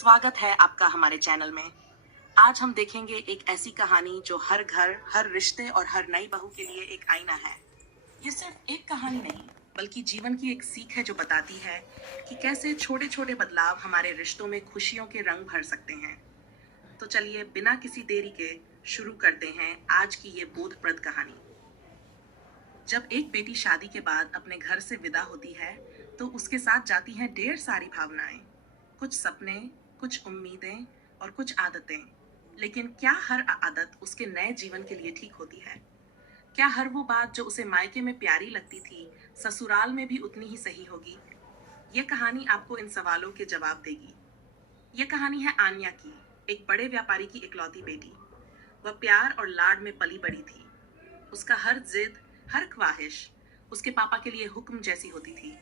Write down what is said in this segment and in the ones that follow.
स्वागत है आपका हमारे चैनल में। आज हम देखेंगे एक ऐसी कहानी जो हर घर, हर रिश्ते और हर नई बहू के लिए एक आईना है। ये सिर्फ एक कहानी नहीं, बल्कि जीवन की एक सीख है जो बताती है कि कैसे छोटे छोटे बदलाव हमारे रिश्तों में खुशियों के रंग भर सकते हैं। तो चलिए बिना किसी देरी के शुरू करते हैं आज की ये बोधप्रद कहानी। जब एक बेटी शादी के बाद अपने घर से विदा होती है, तो उसके साथ जाती हैं ढेर सारी भावनाएं, कुछ सपने, कुछ उम्मीदें और कुछ आदतें। लेकिन क्या हर आदत उसके नए जीवन के लिए ठीक होती है? क्या हर वो बात जो उसे मायके में प्यारी लगती थी, ससुराल में भी उतनी ही सही होगी? ये कहानी आपको इन सवालों के जवाब देगी। ये कहानी है आन्या की, एक बड़े व्यापारी की इकलौती बेटी। वह प्यार और लाड में पली बड़ी थी। उसका हर जिद, हर ख्वाहिश उसके पापा के लिए हुक्म जैसी होती थी।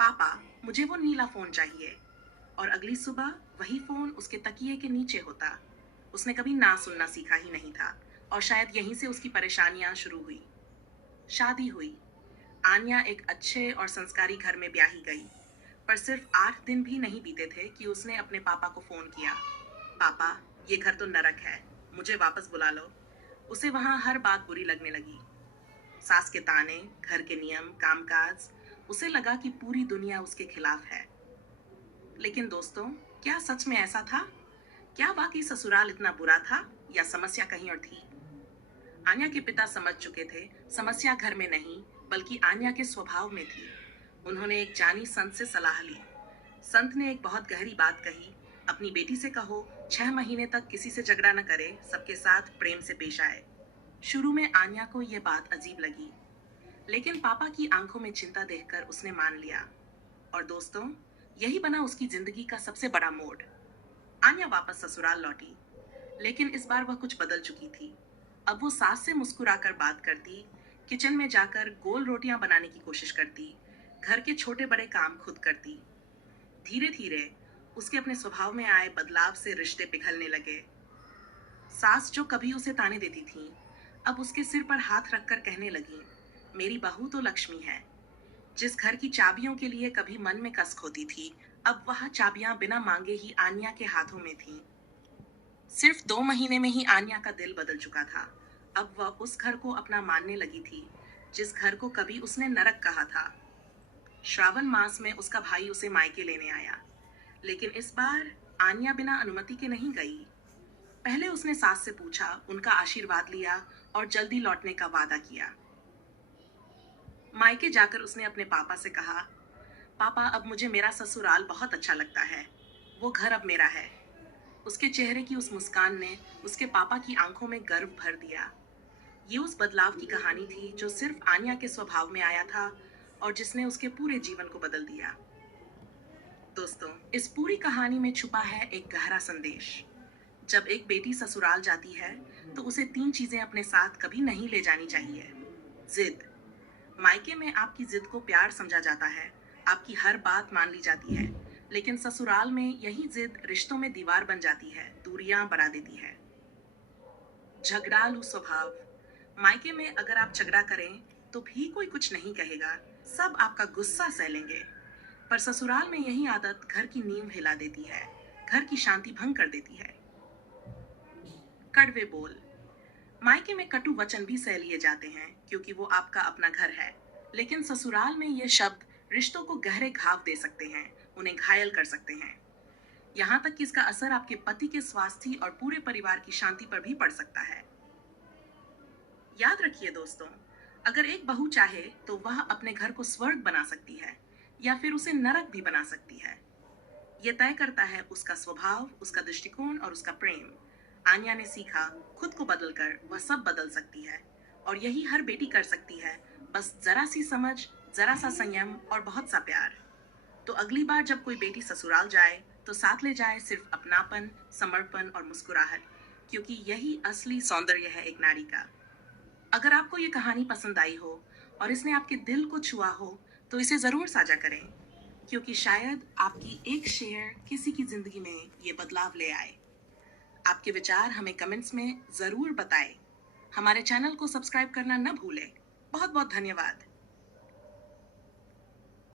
पापा, मुझे वो नीला फोन चाहिए। और अगली सुबह वही फोन उसके तकिए के नीचे होता। उसने कभी ना सुनना सीखा ही नहीं था, और शायद यहीं से उसकी परेशानियां शुरू हुई। शादी हुई। आन्या एक अच्छे और संस्कारी घर में ब्याही गई। पर सिर्फ 8 दिन भी नहीं बीते थे कि उसने अपने पापा को फोन किया। पापा, ये घर तो नरक है, मुझे वापस बुला लो। उसे वहां हर बात बुरी लगने लगी। सास के ताने, घर के नियम, कामकाज। उसे लगा कि पूरी दुनिया उसके खिलाफ है। लेकिन दोस्तों, क्या सच में ऐसा था? क्या वाकई ससुराल इतना बुरा था, या समस्या कहीं और थी? आन्या के पिता समझ चुके थे, समस्या घर में नहीं, बल्कि आन्या के स्वभाव में थी। उन्होंने एक जानी संत से सलाह ली। संत ने एक बहुत गहरी बात कही। अपनी बेटी से कहो, 6 महीने तक किसी से झगड़ा न करे, सबके साथ प्रेम से पेश आए। शुरू में आन्या को यह बात अजीब लगी, लेकिन पापा की आंखों में चिंता देखकर उसने मान लिया। और दोस्तों, यही बना उसकी जिंदगी का सबसे बड़ा मोड़। आन्या वापस ससुराल लौटी, लेकिन इस बार वह कुछ बदल चुकी थी। अब वो सास से मुस्कुराकर बात करती, किचन में जाकर गोल रोटियां बनाने की कोशिश करती, घर के छोटे बड़े काम खुद करती। धीरे धीरे उसके अपने स्वभाव में आए बदलाव से रिश्ते पिघलने लगे। सास जो कभी उसे ताने देती थी, अब उसके सिर पर हाथ रखकर कहने लगी, मेरी बहू तो लक्ष्मी है। जिस घर की चाबियों के लिए कभी मन में कसक होती थी, अब वह चाबियां बिना मांगे ही आन्या के हाथों में थीं। सिर्फ 2 महीने में ही आन्या का दिल बदल चुका था। अब वह उस घर को अपना मानने लगी थी, जिस घर को कभी उसने नरक कहा था। श्रावण मास में उसका भाई उसे मायके लेने आया, लेकिन इस बार आन्या बिना अनुमति के नहीं गई। पहले उसने सास से पूछा, उनका आशीर्वाद लिया और जल्दी लौटने का वादा किया। मायके जाकर उसने अपने पापा से कहा, पापा, अब मुझे मेरा ससुराल बहुत अच्छा लगता है। वो घर अब मेरा है। उसके चेहरे की उस मुस्कान ने उसके पापा की आंखों में गर्व भर दिया। ये उस बदलाव की कहानी थी जो सिर्फ आन्या के स्वभाव में आया था, और जिसने उसके पूरे जीवन को बदल दिया। दोस्तों, इस पूरी कहानी में छुपा है एक गहरा संदेश। जब एक बेटी ससुराल जाती है, तो उसे 3 चीजें अपने साथ कभी नहीं ले जानी चाहिए। जिद। मायके में आपकी जिद को प्यार समझा जाता है, आपकी हर बात मान ली जाती है। लेकिन ससुराल में यही जिद रिश्तों में दीवार बन जाती है, दूरियां बढ़ा देती है। झगड़ालू स्वभाव। मायके में अगर आप झगड़ा करें तो भी कोई कुछ नहीं कहेगा, सब आपका गुस्सा सह लेंगे। पर ससुराल में यही आदत घर की नींव हिला देती है, घर की शांति भंग कर देती है। कड़वे बोल। मायके में कटु वचन भी सह लिए जाते हैं, क्योंकि वो आपका अपना घर है। लेकिन ससुराल में ये शब्द रिश्तों को गहरे घाव दे सकते हैं, उन्हें घायल कर सकते हैं। यहाँ तक कि इसका असर आपके पति के स्वास्थ्य और पूरे परिवार की शांति पर भी पड़ सकता है। याद रखिए दोस्तों, अगर एक बहू चाहे तो वह अपने घर को स्वर्ग बना सकती है, या फिर उसे नरक भी बना सकती है। यह तय करता है उसका स्वभाव, उसका दृष्टिकोण और उसका प्रेम। आन्या ने सीखा, खुद को बदलकर वह सब बदल सकती है, और यही हर बेटी कर सकती है, बस जरा सी समझ, जरा सा संयम और बहुत सा प्यार। तो अगली बार जब कोई बेटी ससुराल जाए, तो साथ ले जाए सिर्फ अपनापन, समर्पण और मुस्कुराहट, क्योंकि यही असली सौंदर्य है एक नारी का। अगर आपको ये कहानी पसंद आई हो और इसने आपके दिल को छुआ हो, तो इसे जरूर साझा करें, क्योंकि शायद आपकी एक शेयर किसी की जिंदगी में ये बदलाव ले आए। आपके विचार हमें कमेंट्स में जरूर बताएं। हमारे चैनल को सब्सक्राइब करना न भूलें। बहुत बहुत धन्यवाद।